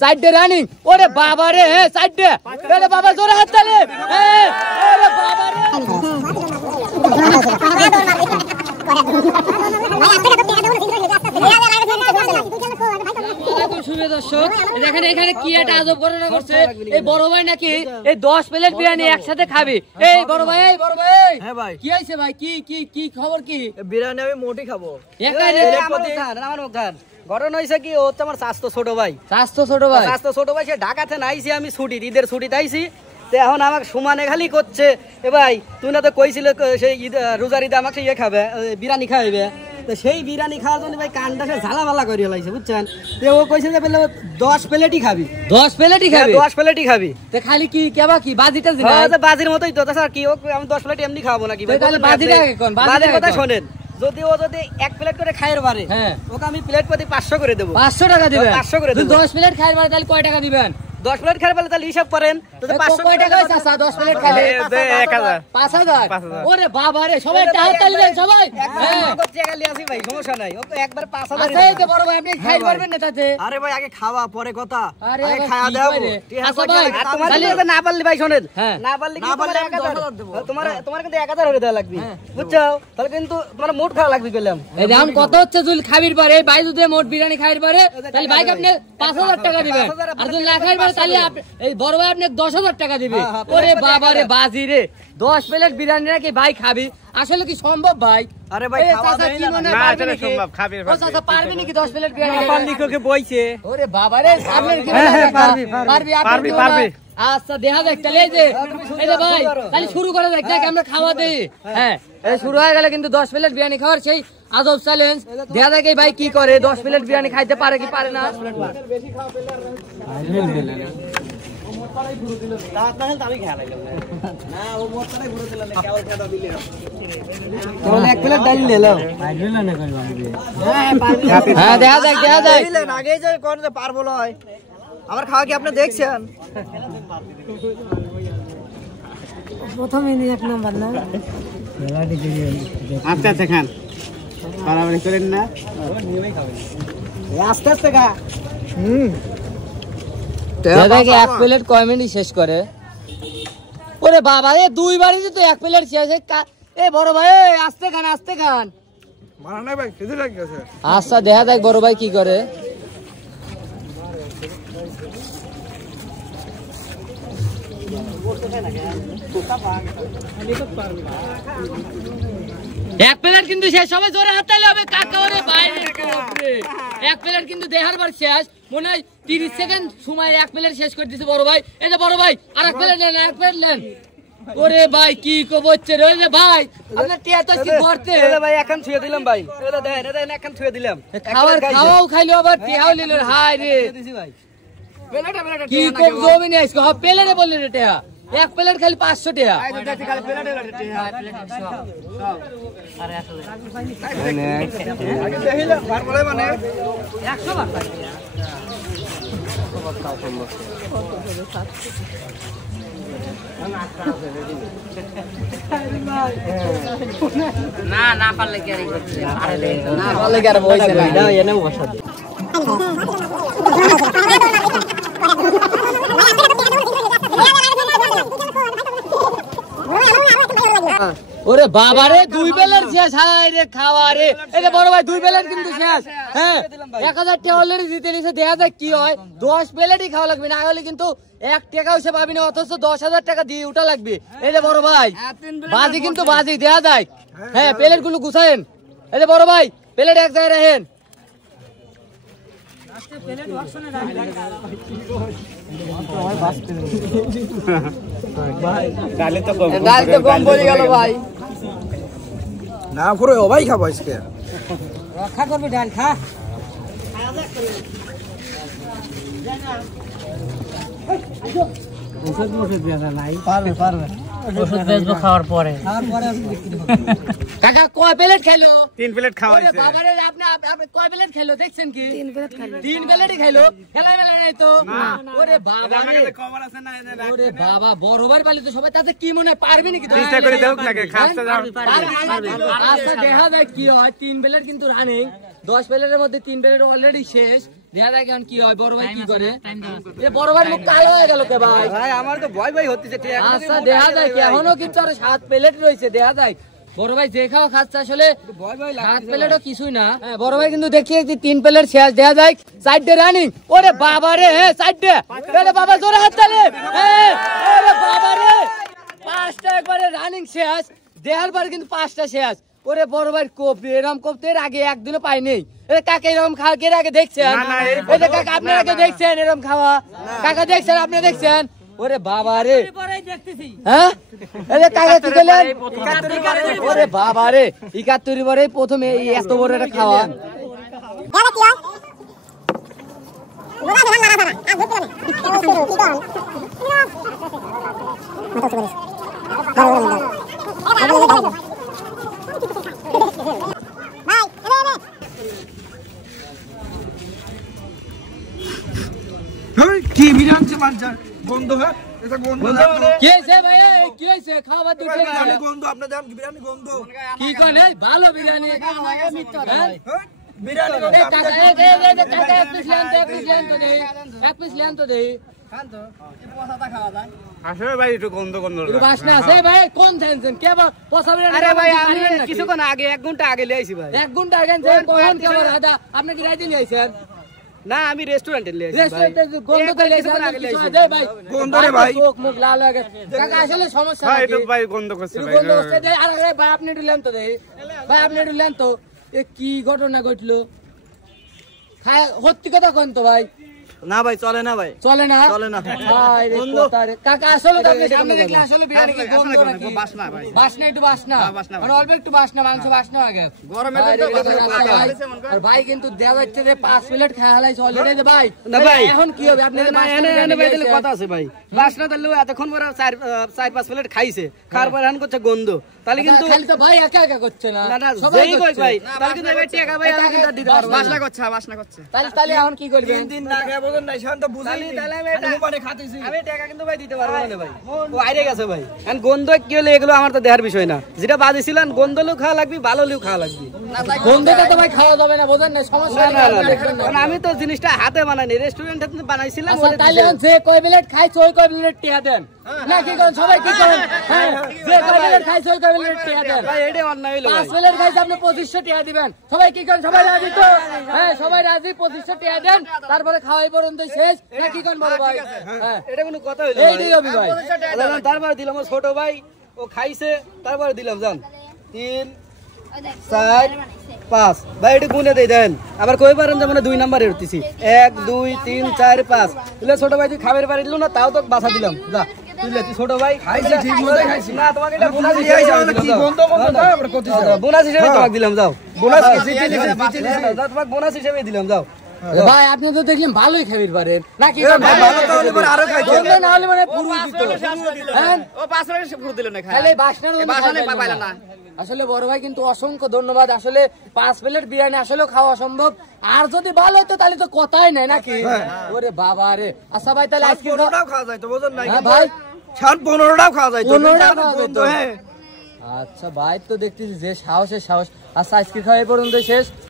সাইডে রানিং ওরে বাবা রে সাইডে আরে বাবা জোরে হাত তালি আরে বাবা রে দর্শক দেখেন এখানে কি একটা আজব ঘটনা ঘটছে এই বড় ভাই নাকি এই 10 প্লেট বিরিয়ানি একসাথে খাবে এই বড় ভাই হ্যাঁ ভাই কি হইছে ভাই কি কি কি খবর কি বিরিয়ানি আমি মোটি খাবো একাই আমার মুখান ঘটনা হইছে কি ও তো আমার স্বাস্থ্য ছোট ভাই সে ঢাকাতে নাইছি আমি ছুটি ঈদের ছুটিতে আইছি তো এখন আমাকে সমানে খালি করছে এ ভাই তুই না তো কইছিল সেই রোজার ঈদে আমাকে ইয়ে খাবে বিরিয়ানি খাইবে তো সেই বিরিয়ানি খাওয়ার জন্য ভাই কানটা সে ঝালামালা করে লাইছে বুঝছেন তো ও কইছে যে বলে 10 প্লেটই খাবি 10 প্লেটই খাবি তো খালি কি কেবা কি বাজিটা দিনা হ্যাঁ বাজির মতই তো স্যার কি আমি 10 প্লেট এমনি খাবো নাকি ভাই তাহলে বাজিটা কোন বাজির কথা শুনেন যদি 1 প্লেট করে খাইয়ের পারে ওকে আমি প্লেট প্রতি 500 করে দেব 500 টাকা দিবেন 500 করে দেব 10 প্লেট খাইয়ের পারে তাহলে কয় টাকা দিবেন 10 প্লেট খাইয়ের পারে তাহলে হিসাব করেন তো 500 কয় টাকা হইছে আচ্ছা 10 প্লেট খাইলে 1000 5000 ওরে বাবা রে সবাই টাকা তালি দেন সবাই নগদ টাকা লিয়ে আসি ভাই সমস্যা নাই ও তো একবার 5000 আচ্ছা এই যে বড় ভাই আপনি খাইতে পারবেন না তাতে আরে ভাই আগে খাওয়া পরে কথা আগে খাওয়া দাও আচ্ছা ভাই তোমার যদি না পারলি ভাই শুনেন না পারলি কি তোমার কিন্তু 1000 হয়ে দেওয়া লাগবে বুঝছো তাহলে কিন্তু তোমার মুড খাওয়া লাগবে কইলাম এই দাম কত হচ্ছে জুল খাবির পারে ভাই যদি মোট বিরিয়ানি খাইর পারে তাহলে ভাই আপনি 5000 টাকা দিবেন আর যদি না খাইর পারে তাহলে এই বড় ভাই আপনি 10000 টাকা দিবে ওরে বাবা রে বাজি রে 10 প্লেট বিরিয়ানি নাকি ভাই খাবি আসলে কি সম্ভব ভাই আরে ভাই খাওয়া দেই না না এটা সম্ভব খাবি ও চাচা পারবে নাকি 10 প্লেট বিরিয়ানি আমার লিখোকে বইছে ওরে বাবা রে সামনে কি পারবি আচ্ছা দেখা যাক তাহলে এই যে ভাই তাহলে শুরু করে দেখ নাকি আমরা খাওয়া দেই হ্যাঁ এই শুরু হয়ে গেলে কিন্তু 10 প্লেট বিরিয়ানি খাওয়ার সেই আজব চ্যালেঞ্জ দেখা যাক এই ভাই কি করে 10 প্লেট বিরিয়ানি খাইতে পারে কি পারে না বেশি খাওয়া পেলে আমার খাওয়া কি আপনি দেখছেন প্রথমে এক নাম্বার না আচ্ছা আচ্ছা খান বাড়াবাড়ি করেন না আস্তে আস্তে খা এক প্লেট কয় মিনিট শেষ করে ওরে বাবা রে 2 বারই তো এক প্লেট শেষ এ বড় ভাই আস্তে খান মারা নাই ভাই খেতে লাগছে আচ্ছা দেখা যাক বড় ভাই কি করে এক প্লেট কিন্তু শেষ হবে জোরে হাত তালি হবে কাকা ওরে বাইরে এক প্লেট কিন্তু দেহার বার শেষ মনে হয় 30 সেকেন্ড সময় এক প্লেট শেষ করে দিছে বড় ভাই এই যে বড় ভাই আর এক প্লেট নেন ওরে ভাই কি কবচ্ছে রে ওই যে ভাই আপনার টিয়া তো কি করতে এ ভাই এখন ছুঁয়ে দিলাম ভাই এটা দেন এখন ছুঁয়ে দিলাম খাওয়াও খাইলো আবার টিয়াও নিল হাই রে দিছি ভাই কি কম জমি নিয়ে আইছো প্লেটে বললি রে টিয়া এক প্লেট খালি 500 টাকা না পারলে কি আর করছে না পারলে কি আর বইছে না এনে বসা ওরে বাবা রে 2 প্লেট শেষ হাই রে খাওয়া রে এই যে বড় ভাই 2 প্লেট কিন্তু শেষ হ্যাঁ 1000 টাকা অলরেডি জিতে নিছে দেখা যাক কি হয় 10 প্লেটই খাওয়া লাগবে না হলে কিন্তু 1 টাকাও সে পাবি না অথচ 10000 টাকা দিয়ে উঠা লাগবে এই যে বড় ভাই বাজি কিন্তু বাজি দেখা যায় হ্যাঁ প্লেট গুলো গুছায়েন এই যে বড় ভাই প্লেট এক জায়গায় রাখেন প্লেট ওয়াশনে ডাল তো কম পড়ে গেল ভাই না পুরো ভাই খাবো আজকে রক্ষা করবি ডাল খা ওষুধ বেচা নাই পারবে ওষুধ বেচবো খাওয়ার পরে কাকা কয় প্লেট খেলো 3 প্লেট খাওয়া হইছে বাবারে আপনি কয় প্লেট খেলো দেখছেন কি 3 প্লেট খেলো 3 প্লেটই খেলো খেলাই বেলা নাই তো ওরে বাবা রে কভার আছে না ওরে বাবা বড়বার পালি তো সবাই তাতে কি মনে পারবি নাকি চেষ্টা করে দাও লাগে খাসতে যাও আচ্ছা দেখা যায় কি হয় 3 প্লেট কিন্তু রানিং 10 প্লেটের মধ্যে 3 প্লেট অলরেডি শেষ দেখা যায় কেমন কি হয়, বড় ভাই কি করে। এ বড় ভাই মুখ কালো হয়ে গেল কে ভাই? ভাই আমার তো ভয় ভয় হচ্ছে। আচ্ছা দেখা যায় কি এখনো কিন্তু আর 7 প্লেট রয়েছে, দেখা যায় বড় ভাই যে খাওয়া খাচ্ছে আসলে 7 প্লেটও কিছুই না। হ্যাঁ বড় ভাই কিন্তু দেখি 3 প্লেট শেষ, দেখা যায় সাইডে রানিং। ওরে বাবা রে, হ্যাঁ সাইডে তাহলে বাবা জোরে হাত তালে। হ্যাঁ ওরে বাবা রে, 5টা একবারে রানিং শেষ, দেহার পর কিন্তু 5টা শেষ। ওরে বড় ভাই কোপ এরকম কোপতে এর আগে একদিনও পাইনি। এ কাকা এরকম খাওয়া কে আগে দেখছেন? এই যে কাকা আপনি আগে দেখছেন এরকম খাওয়া? কাকা দেখছেন, আপনি দেখছেন? ওরে বাবা রে, হ্যাঁ এই যে কাকা কি করলেন? ওরে বাবা রে, 71 পরে প্রথমে এই এত বড় একটা খাওয়া। কি বিরানছে মানছে গন্ধ, হ্যাঁ এটা গন্ধ। কি হইছে ভাই? কি হইছে? খাবার দিতে বিরিয়ানি গন্ধ, আপনি জানেন কি বিরিয়ানি গন্ধ? কি কোন এই ভালো বিরিয়ানি? হ্যাঁ বিরিয়ানি এই কাকা এই কাকা এক পিস লেন তো দেই, এক পিস লেন তো দেই। আসলে ভাই একটু গন্ধ গন্ধ একটু বাসনা আছে ভাই, কোন টেনশন কে পচা বিরিয়ানি? আরে ভাই আমি কিছুক্ষণ আগে 1 ঘন্টা আগে লিয়েছি ভাই। 1 ঘন্টা আগে যে কোন খাবার আদা আপনি কি রাইতে নিয়ে আইছেন? না আমি রেস্টুরেন্টে লিয়েছি ভাই। রেস্টুরেন্টে গন্ধ তো লেছে আগে কিছু দে ভাই, গন্ধ রে ভাই। চোখ মুখ লাল হয়ে গেছে। কাকা আসলে সমস্যা ভাই নাকি? একটু ভাই গন্ধ করছে ভাই। গন্ধ করছে দে। আরে ভাই আপনি একটু লেন তো দেই, ভাই আপনি একটু লেন তো। এ কি ঘটনা ঘটলো? খায় সত্যি কথা কোন তো ভাই? না ভাই চলে না ভাই, চলে না, চলে না। ভাই রে কথা রে। কাকা আসলে তো আপনি সামনে দেখলে আসলে বিরিয়ানি কি গন্ধ নাকি? বাসনা ভাই। বাসনা একটু বাসনা, মানে অল্প একটু বাসনা, মাংস বাসনা হয়ে গেছে। গরমের ভাই দিনে রে, তো কথা কথা ভাই। হয়। আর ভাই কিন্তু দেওয়া যাচ্ছে যে 5 প্লেট খাওয়া হালাইছে অলরেডি ভাই। না ভাই। এখন কি হবে? আপনি যে না এনে এনে ভাই দিলে কথা আছে ভাই। বাসনা দিলে এতক্ষণ পরে 4-5 প্লেট খাইছে, খাওয়ার পরে এখন করছে গন্ধ। তাহলে কিন্তু খালি তো ভাই একা একা করছে না, না না সবাই যেই কই করছে। ভাই তাহলে কিন্তু এবার টাকা ভাই আমি কিন্তু দিতে পারবো না। বাসনা করছে, বাসনা করছে। তাহলে এখন কি করবেন? 3 দিন না খেয়ে বলেন নাই, শান্ত বুঝাই তাহলে আমি এটা মানে খাতেছি। আমি টাকা কিন্তু ভাই দিতে পারবো না ভাই। ও আইরে গেছে ভাই। এখন গন্ধ কি হলো এগুলো আমার তো দেখার বিষয় না। যেটা বাজেছিলেন গন্ধ লু খাওয়া লাগবে, ভালো লু খাওয়া লাগবে। গন্ধটা তো ভাই খাওয়া যাবে না, বোঝেন না? সমস্যা না না নেই, না, কারণ আমি তো জিনিসটা হাতে বানাইনি, রেস্টুরেন্টে বানাইছিলাম। আচ্ছা ওটা তাহলে দিছে। যে কয় প্লেট খাইছে ওই কয় প্লেট টিয়া দেন না, কি করেন সবাই কি করেন? হ্যাঁ যে কয় প্লেট খাইছে ওই কয় প্লেট টিয়া দেন। ভাই এটা অন্যায় হলো ভাই। 5 প্লেট খাইছে আপনি 2500 টিয়া দিবেন। সবাই কি করেন? সবাই রাজি তো? হ্যাঁ সবাই রাজি, 2500 টিয়া দেন, তারপরে খাওয়াই পর্যন্ত শেষ না, কি করেন বড় ভাই? হ্যাঁ এটা কোনো কথা হইলো এইটাই হবে ভাই। তারপরে দিলাম ও ছোট ভাই, ও খাইছে, তারপরে দিলাম জান 3 4 5 ভাই এটা গুনে দেই দেন। আবার কই পারেন যে মানে 2 নাম্বারে উঠতেছি 1 2 3 4 5 দিলে ছোট ভাই তুই খাবার পারে দিল না, তাও তো বাসা দিলাম যা তুই ছোট ভাই খাইছি ঠিক মতো খাইছি। না তোমাকে এটা বোনাস দিয়ে আইছে বলে কি গন্ধ গন্ধ তারপরে করতেছ। বোনাস হিসেবে তোমাকে দিলাম যাও। বোনাস কি জিতে লিখে যাও তোমাকে বোনাস হিসেবে দিলাম যাও। ভাই আপনি তো দেখলেন ভালোই খাবির পারেন না, কি এ ভাই ভালো তাহলে পরে আরো খাইতে। গন্ধ না হলে মানে পুরো দিত। হ্যাঁ ও 5 মিনিট পুরো দিল না তাহলে বাসনার মধ্যে খাইবেন না। আসলে বড় ভাই কিন্তু অসংখ্য ধন্যবাদ। আসলে 5 প্লেট বিরিয়ানি আসলে খাওয়া সম্ভব, আর যদি ভালো হতো তাহলে তো কথাই নাই নাকি? ওরে বাবা রে। আচ্ছা ভাই তাহলে আজকে 15টাও খাওয়া যায় তো বুঝুন নাই? হ্যাঁ ভাই 15টাও খাওয়া যায় তো। 15টাও খাওয়া যায় তো। হ্যাঁ। আচ্ছা ভাই তো দেখতেছি যে সাহসের সাহস। আচ্ছা আজকে খাওয়া এই পর্যন্ত শেষ।